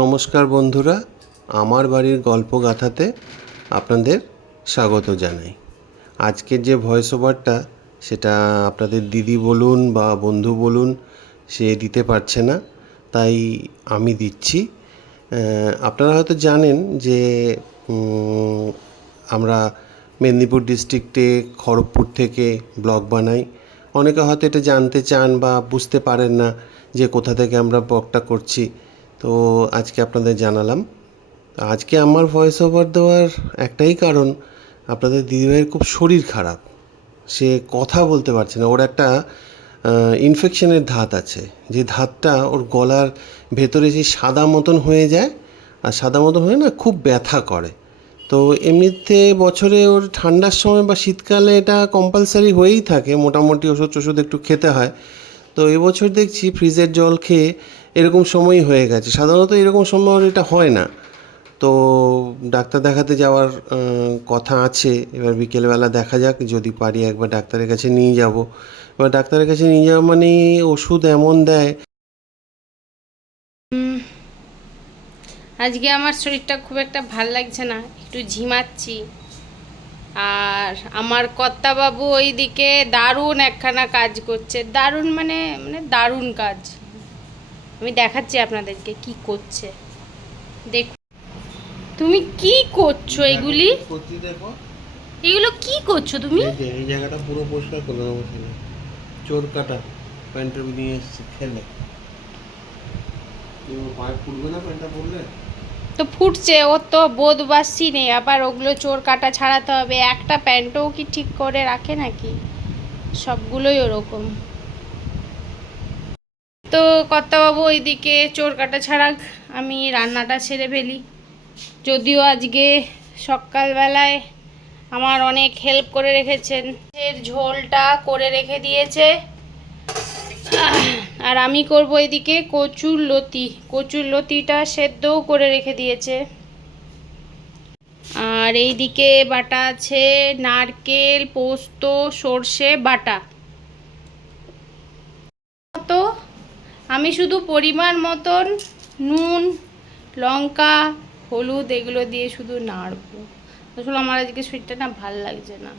নমস্কার বন্ধুরা, আমার বাড়ির গল্পগাথাতে আপনাদের স্বাগত জানাই। আজকের যে ভয়েস ওভারটা সেটা আপনাদের দিদি বলুন বা বন্ধু বলুন, সে দিতে পারছে না, তাই আমি দিচ্ছি। আপনারা হয়তো জানেন যে আমরা মেদিনীপুর ডিস্ট্রিক্টে খড়গপুর থেকে ব্লগ বানাই। অনেকে হয়তো এটা জানতে চান বা বুঝতে পারেন না যে কোথা থেকে আমরা ব্লগটা করছি, তো আজকে আপনাদের জানালাম। আজকে আমার ভয়েস ওভার দেওয়ার একটাই কারণ, আপনাদের দিদিভাইয়ের খুব শরীর খারাপ, সে কথা বলতে পারছে না। ওর একটা ইনফেকশনের ধাত আছে, যে ধাতটা ওর গলার ভেতরে যে সাদা মতন হয়ে যায়, আর সাদা মতন হয়ে না খুব ব্যথা করে। তো এমনিতে বছরে ওর ঠান্ডার সময় বা শীতকালে এটা কম্পালসারি হয়েই থাকে, মোটামুটি ওষুধ একটু খেতে হয়। তো এবছর দেখছি ফ্রিজের জল খেয়ে এরকম সময়ই হয়ে গেছে। সাধারণত এরকম সময় ওর এটা হয় না। তো ডাক্তার দেখাতে যাওয়ার কথা আছে। এবার বিকেলবেলা দেখা যাক, যদি পারি একবার ডাক্তারের কাছে নিয়ে যাব। এবার ডাক্তারের কাছে নিয়ে যাওয়া মানে ওষুধ এমন দেয়। আজকে আমার শরীরটা খুব একটা ভাল লাগছে না, একটু ঝিমাচ্ছি। আর আমার কর্তাবাবু ওইদিকে দারুণ একখানা কাজ করছে, দারুণ মানে মানে দারুণ কাজ। আমি দেখাচ্ছি আপনাদেরকে কি করছে, দেখুন। তুমি কি করছো এগুলি? এগুলো কি করছো তুমি? এই জায়গাটা পুরো পরিষ্কার করে নেবো, ছেলে চোর কাটা প্যান্টটা নিয়ে এসছে খেলে। পায়ে ফুটবে না প্যান্টটা পরলে? তো ফুটছে, ওর তো বোধবাসী নেই, আবার ওগুলো চোর কাটা ছাড়াতে হবে। একটা প্যান্টও কি ঠিক করে রাখে নাকি? সবগুলোই ওরকম। তো কর্তাবাবু ওইদিকে চোর কাটা ছাড়াক, আমি রান্নাটা সেরে ফেলি। যদিও আজকে সকালবেলায় আমার অনেক হেল্প করে রেখেছেন, এর ঝোলটা করে রেখে দিয়েছে। আর আমি করব এদিকে কচুর লতিটা সেদ্ধও করে রেখে দিয়েছে। আর এইদিকে বাটা আছে নারকেল, পোস্ত, সর্ষে বাটা। তো আমি শুধু পরিমাণ মতন নুন, লঙ্কা, হলুদ এগুলো দিয়ে শুধু নাড়বো। আসলে আমার আজকে শরীরটা না ভাল লাগছে না,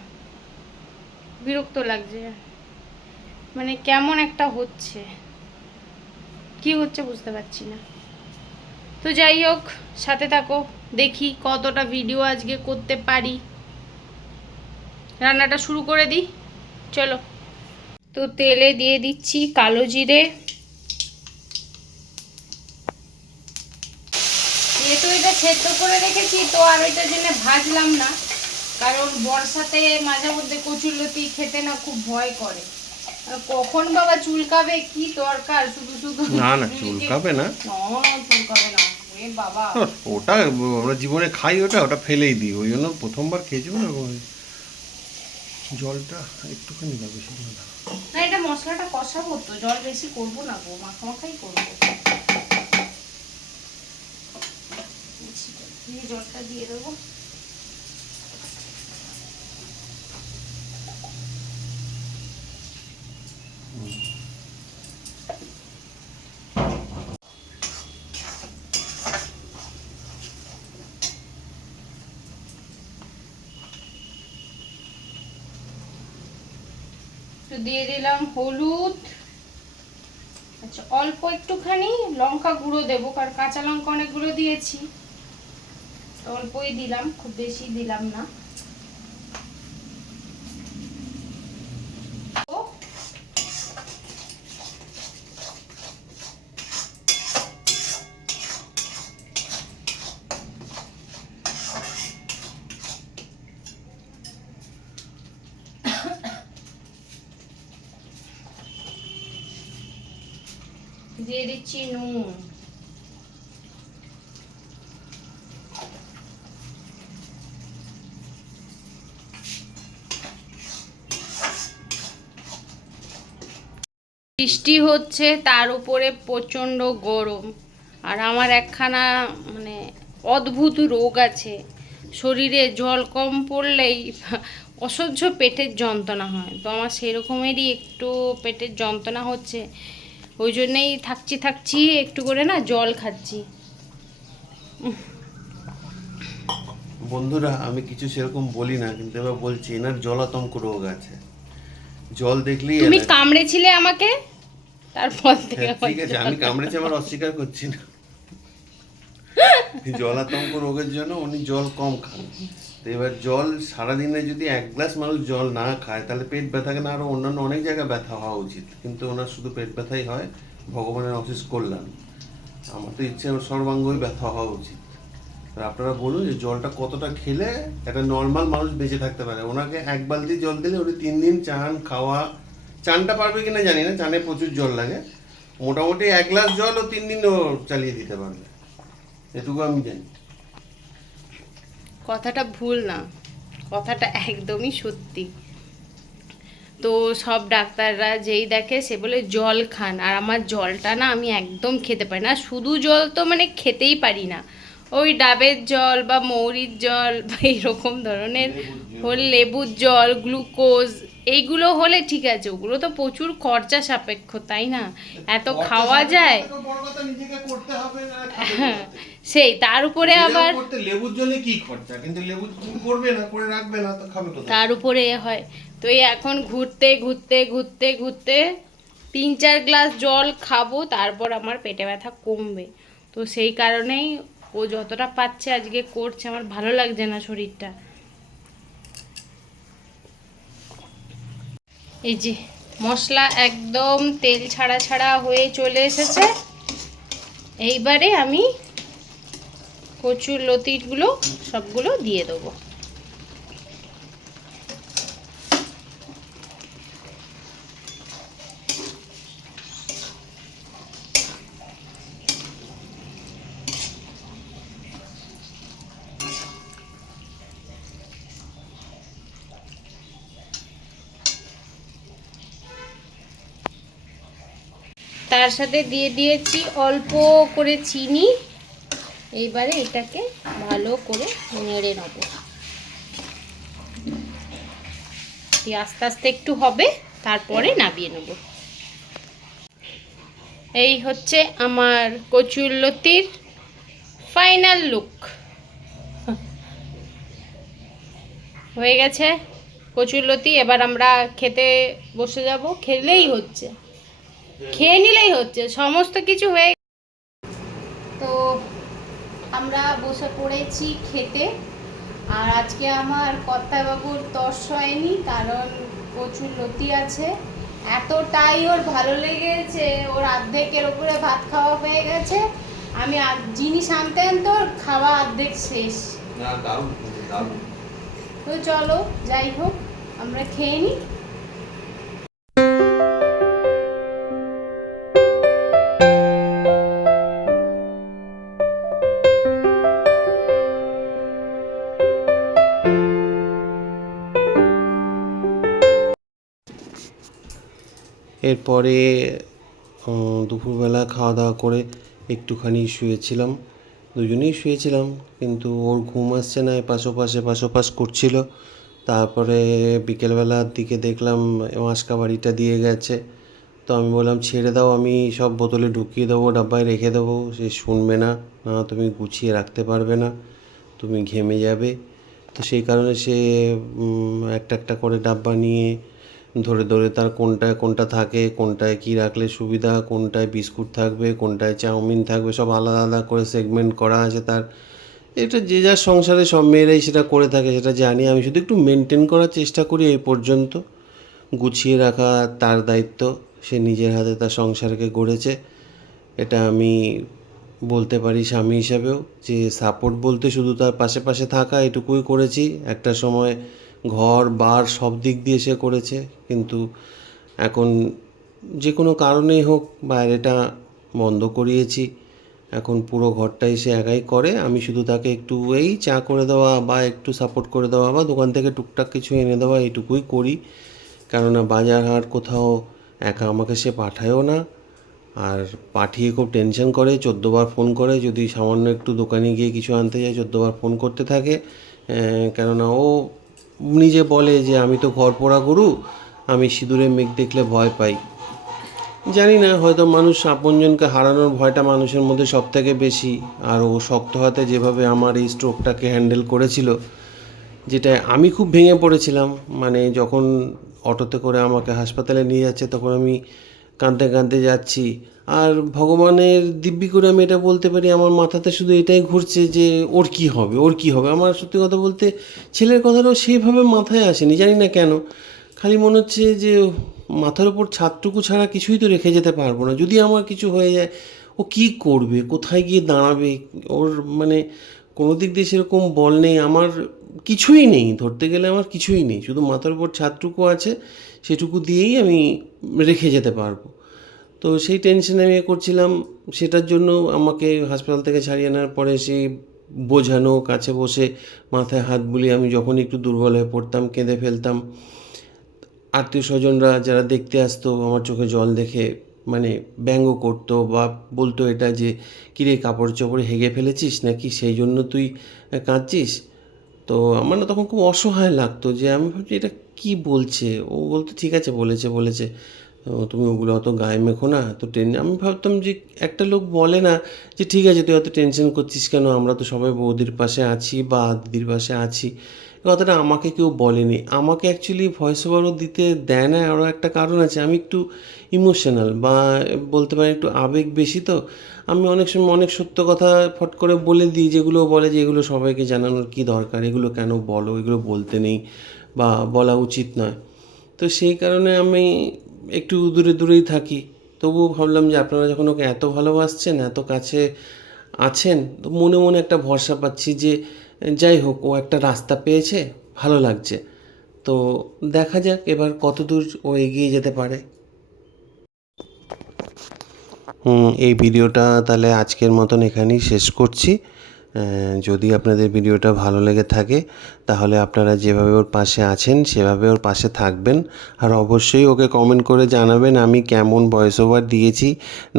বিরক্ত লাগছে, মানে কেমন একটা হচ্ছে, কি হচ্ছে বুঝতে পারছি না। তো যাই হোক, সাথে থাকো, দেখি কতটা ভিডিও আজকে করতে পারি। রান্নাটা শুরু করে দিই, চলো। তো তেলে দিয়ে দিচ্ছি কালো জিরে। যেহেতু এটা সেদ্ধ করে রেখেছি, তো আর ওইটার জন্য ভাজলাম না, কারণ বর্ষাতে মাঝে মধ্যে কচুরলতি খেতে না খুব ভয় করে। কখন বাবা চুলকাবে কি দরকার, শুধু শুধু না না, চুলকাবে না, চুলকাবে না এ বাবা। ওটা আমরা জীবনে খাই, ওটা ওটা ফেলেই দিই, ওই জন্য প্রথমবার খেয়েছি না। জলটা একটুখানি দাও, বেশি না। না, এটা মশলাটা কষাবো তো, জল বেশি করবো না গো, মাখামাখাই করবো। জলটা দিয়ে দেবো। তো দিয়ে দিলাম হলুদ, আচ্ছা অল্প একটুখানি লঙ্কা গুঁড়ো দেবো, কারণ কাঁচা লঙ্কা অনেকগুলো দিয়েছি, অল্পই দিলাম, খুব বেশি দিলাম না। দিয়ে দিচ্ছি নুন। বৃষ্টি হচ্ছে, তার উপরে প্রচণ্ড গরম। আর আমার একখানা মানে অদ্ভুত রোগ আছে, শরীরে জল কম পড়লেই অসহ্য পেটের যন্ত্রণা হয়। তো আমার সেই রকমেরই একটু পেটের যন্ত্রণা হচ্ছে, ওই জন্যেই থাকছি একটু করে না জল খাচ্ছি। বন্ধুরা, আমি কিছু সেরকম বলি না, কিন্তু এবার বলছি, এনার জলাতঙ্ক রোগ আছে। জল দেখলেই তুমি অ্যালার্জি। কামড়েছিলে আমাকে, তারপর থেকে হ্যাঁ, ঠিক আছে, আমি কামড়েছি, আমার অস্বীকার করছি না। জলাতঙ্ক রোগের জন্য উনি জল কম খান। তো এবার জল সারাদিনে যদি 1 গ্লাস মানুষ জল না খায়, তাহলে পেট ব্যথা, কেন আরো অন্যান্য অনেক জায়গায় ব্যথা হওয়া উচিত, কিন্তু ওনার শুধু পেট ব্যথাই হয়। ভগবানের অশেষ কল্যাণ। আমার তো ইচ্ছে ওর সর্বাঙ্গই ব্যথা হওয়া উচিত। আর আপনারা বলুন যে জলটা কতটা খেলে একটা নর্মাল মানুষ বেঁচে থাকতে পারে। ওনাকে 1 বালতি জল দিলে উনি 3 দিন চান খাওয়া, চানটা পারবে কিনা জানি না, চানে প্রচুর জল লাগে, মোটামুটি 1 গ্লাস জল ও 3 দিনও চালিয়ে দিতে পারবে, এটুকু আমি জানি। কথাটা ভুল না, কথাটা একদমই সত্যি। তো সব ডাক্তাররা যেই দেখে সে বলে জল খান, আর আমার জলটা না আমি একদম খেতে পারি না। শুধু জল তো মানে খেতেই পারি না, ওই ডাবের জল বা মৌরির জল বা এইরকম ধরনের লেবুর জল, গ্লুকোজ, এইগুলো হলে ঠিক আছে। ওগুলো তো প্রচুর খরচা সাপেক্ষ, তাই না? এত খাওয়া যায়? হ্যাঁ, সেই তার উপরে আবার লেবুর জলে কি খরচা, কিন্তু লেবু তুমি করবে না, করে রাখবে না, তো খাবে কোথায়? তার উপরে এ হয়। তো এই এখন ঘুরতে ঘুরতে ঘুরতে ঘুরতে 3-4 গ্লাস জল খাবো, তারপর আমার পেটে ব্যথা কমবে। তো সেই কারণেই ও যতটা পাচ্ছে আজকে করছে, আমার ভালো লাগছে না শরীরটা। এই যে মশলা একদম তেল ছাড়া ছাড়া হয়ে চলে এসেছে। এইবারে আমি কচুর লতিগুলো সবগুলো দিয়ে দেবো। তার সাথে দিয়ে দিয়েছি অল্প করে চিনি। এইবারে এটাকে ভালো করে নেড়ে নেব। আস্তে আস্তে একটু হবে, তারপরে নামিয়ে নেব। এই হচ্ছে আমার কচুরলতির ফাইনাল লুক। হয়ে গেছে কচুরলতি। এবার আমরা খেতে বসে যাব। খেলেই হচ্ছে, খেয়ে নিলেই হচ্ছে, সমস্ত কিছু হয়ে। তো আমরা বসে পড়েছি খেতে। আর আজকে আমার কর্তাবাবুর তর্স হয়নি, কারণ প্রচুর লতি আছে। এতটাই ওর ভালো লেগেছে, ওর অর্ধেকের উপরে ভাত খাওয়া হয়ে গেছে। আমি জিনিস আনতে আনতে ওর খাওয়া অর্ধেক শেষ। না, দারুণ দারুণ। তো চলো যাই হোক, আমরা খেয়ে নিই। এরপরে দুপুরবেলা খাওয়া দাওয়া করে একটুখানি শুয়েছিলাম, দুজনেই শুয়েছিলাম, কিন্তু ওর ঘুম আসছে না, পাশোপাশ করছিল। তারপরে বিকেলবেলার দিকে দেখলাম মাসকাবাড়িটা দিয়ে গেছে। তো আমি বললাম ছেড়ে দাও, আমি সব বোতলে ঢুকিয়ে দেবো, ডাব্বায় রেখে দেবো। সে শুনবে না, না তুমি গুছিয়ে রাখতে পারবে না, তুমি ঘেমে যাবে। তো সেই কারণে সে একটা একটা করে ডাব্বা নিয়ে ধরে ধরে তার কোনটায় কোনটা থাকে, কোনটায় কী রাখলে সুবিধা, কোনটায় বিস্কুট থাকবে, কোনটায় চাউমিন থাকবে, সব আলাদা আলাদা করে সেগমেন্ট করা আছে তার। এটা যে যার সংসারে সব মেয়েরাই সেটা করে থাকে, সেটা জানি। আমি শুধু একটু মেনটেন করার চেষ্টা করি এই পর্যন্ত। গুছিয়ে রাখা তার দায়িত্ব, সে নিজের হাতে তার সংসারকে গড়েছে। এটা আমি বলতে পারি স্বামী হিসাবেও, যে সাপোর্ট বলতে শুধু তার পাশে পাশে থাকা, এটুকুই করেছি। একটা সময় ঘর বার সব দিক দিয়ে সে করেছে, কিন্তু এখন যে কোনো কারণেই হোক বাইরেটা বন্ধ করিয়েছি। এখন পুরো ঘরটাই সে একাই করে। আমি শুধু তাকে একটু এই চা করে দেওয়া বা একটু সাপোর্ট করে দেওয়া বা দোকান থেকে টুকটাক কিছু এনে দেওয়া, এইটুকুই করি। কেননা বাজার হাট কোথাও একা আমাকে সে পাঠায়ও না, আর পাঠিয়ে খুব টেনশন করে, 14বার ফোন করে। যদি সামান্য একটু দোকানে গিয়ে কিছু আনতে যাই, 14বার ফোন করতে থাকে। কেননা ও নিজে বলে যে আমি তো ঘর পোড়া গরু, আমি সিঁদুরে মেঘ দেখলে ভয় পাই। জানি না, হয়তো মানুষ আপনজনকে হারানোর ভয়টা মানুষের মধ্যে সব থেকে বেশি। আর ও শক্ত হাতে যেভাবে আমার এই স্ট্রোকটাকে হ্যান্ডেল করেছিল, যেটা আমি খুব ভেঙে পড়েছিলাম। মানে যখন অটোতে করে আমাকে হাসপাতালে নিয়ে যাচ্ছে, তখন আমি কাঁদতে কাঁদতে যাচ্ছি। আর ভগবানের দিব্যি করে আমি এটা বলতে পারি, আমার মাথাতে শুধু এটাই ঘুরছে যে ওর কী হবে, ওর কী হবে। আমার সত্যি কথা বলতে ছেলের কথাটাও সেইভাবে মাথায় আসেনি, জানি না কেন। খালি মনে হচ্ছে যে মাথার উপর ছাদটুকু ছাড়া কিছুই তো রেখে যেতে পারবো না। যদি আমার কিছু হয়ে যায়, ও কী করবে, কোথায় গিয়ে দাঁড়াবে? ওর মানে কোনো দিক দিয়ে সেরকম বল নেই, আমার কিছুই নেই, ধরতে গেলে আমার কিছুই নেই, শুধু মাথার উপর ছাদটুকু আছে, সেটুকু দিয়েই আমি রেখে যেতে পারবো। তো সেই টেনশনে আমি করছিলাম। সেটার জন্য আমাকে হাসপাতাল থেকে ছাড়িয়ে আনার পরে সেই বোঝানো, কাছে বসে মাথায় হাত বুলিয়ে আমি যখন একটু দুর্বল হয়ে পড়তাম, কেঁদে ফেলতাম। আত্মীয় স্বজনরা যারা দেখতে আসতো, আমার চোখে জল দেখে মানে ব্যঙ্গ করতো বা বলতো এটা যে, কিরে কাপড় চোপড়ে হেগে ফেলেছিস নাকি, সেই জন্য তুই কাঁদছিস? তো আমার না তখন খুব অসহায় লাগতো, যে আমি ভাবছি এটা কী বলছে। ও বলতো ঠিক আছে, বলেছে বলেছে, তো তুমি ওগুলো অত গায়ে মেখো না, তো আমি ভাবতাম যে একটা লোক বলে না যে ঠিক আছে তুই অত টেনশন করছিস কেন, আমরা তো সবাই বৌদির পাশে আছি বা দিদির পাশে আছি। এই কথাটা আমাকে কেউ বলেনি। আমাকে অ্যাকচুয়ালি ভয়েস ওভারও দিতে দেয় না, আরও একটা কারণ আছে, আমি একটু ইমোশনাল বা বলতে পারি একটু আবেগ বেশি। তো আমি অনেক সময় অনেক সত্য কথা ফট করে বলে দিই, যেগুলো বলে যে এগুলো সবাইকে জানানোর কী দরকার, এগুলো কেন বলো, এগুলো বলতে নেই বা বলা উচিত নয়। তো সেই কারণে আমি একটু দূরে দূরেই থাকি। তবুও ভাবলাম যে আপনারা যখন ওকে এত ভালোবাসছেন, এত কাছে আছেন, তো মনে মনে একটা ভরসা পাচ্ছি যে যাই হোক ও একটা রাস্তা পেয়েছে, ভালো লাগছে। তো দেখা যাক এবার কতদূর ও এগিয়ে যেতে পারে। এই ভিডিওটা তাহলে আজকের মতন এখানেই শেষ করছি। যদি আপনাদের ভিডিওটা ভালো লেগে থাকে, তাহলে আপনারা যেভাবে ওর পাশে আছেন সেভাবে ওর পাশে থাকবেন। আর অবশ্যই ওকে কমেন্ট করে জানাবেন আমি কেমন ভয়েস ওভার দিয়েছি।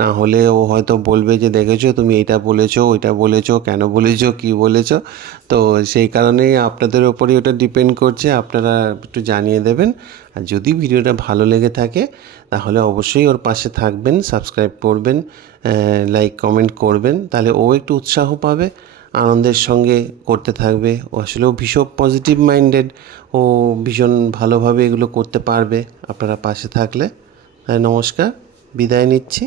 না হলে ও হয়তো বলবে যে দেখেছো তুমি এইটা বলেছো, ওইটা বলেছো, কেন বলেছো, কী বলেছো। তো সেই কারণেই আপনাদের ওপরেই ওটা ডিপেন্ড করছে, আপনারা একটু জানিয়ে দেবেন। আর যদি ভিডিওটা ভালো লেগে থাকে, তাহলে অবশ্যই ওর পাশে থাকবেন, সাবস্ক্রাইব করবেন, লাইক কমেন্ট করবেন, তাহলে ও একটু উৎসাহ পাবে, আনন্দের সঙ্গে করতে থাকবে। ও আসলেও ভীষণ পজিটিভ মাইন্ডেড, ও ভীষণ ভালোভাবে এগুলো করতে পারবে আপনারা পাশে থাকলে। তাই নমস্কার, বিদায় নিচ্ছি।